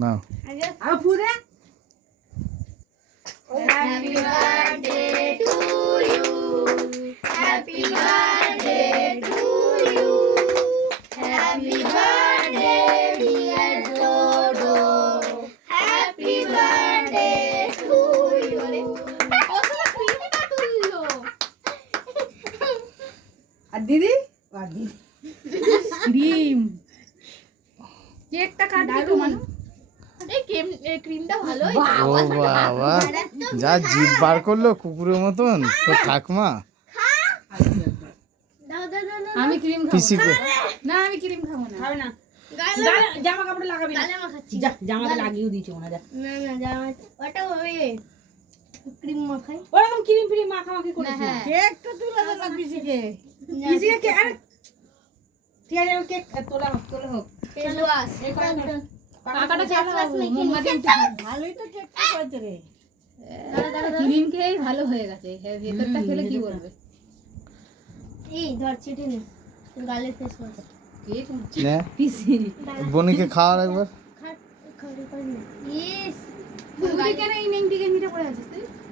নাও আর পুরে Happy birthday to you. Happy birthday to you. Happy birthday dear Dodo. Happy birthday to you. ওটা ক্রিমটা তুললো। আর দিদি cream কেকটা কাটবি তো মানু এই ক্রিমটা ভালোই। ও বাবা যা জিভ বার করলো কুকুরের মতন তো ঠাকমা দাও দাও দাও দাও। আমি ক্রিম খাবো পিসিকে না আমি ক্রিম খাবো না খাবে না গালে জামা কাপড় লাগাবি না গালে মাখাচ্ছি। যা জামাতে লাগিয়ে দিয়েছে ওনা যা না না জামা ওটা ওই ক্রিম মাখাই। ওরকম ক্রিম ফ্রি মাখামাখি করেছে হ্যাঁ। কেকটা তুলে দাও পিসিকে পিসিকে কে আরে ঠিক আছে কেক তোলা হোক ফেস ওয়াশ। কাকাটা চালা মোমবাতি উঠে ভালোই তো কেকটা করেছে রে ক্রিম খেয়েই ভালো হয়ে গেছে ভেতরটা খেলে কি বলবে এই ধর চিটে নে গালে ফেস ওয়াশ। কেক নে পিসি বনিকে খাওয়ার একবার খাট খাড়ি করে নে। ইস তুই কেন এই নেংটি গেঞ্জিটা পরে আছিস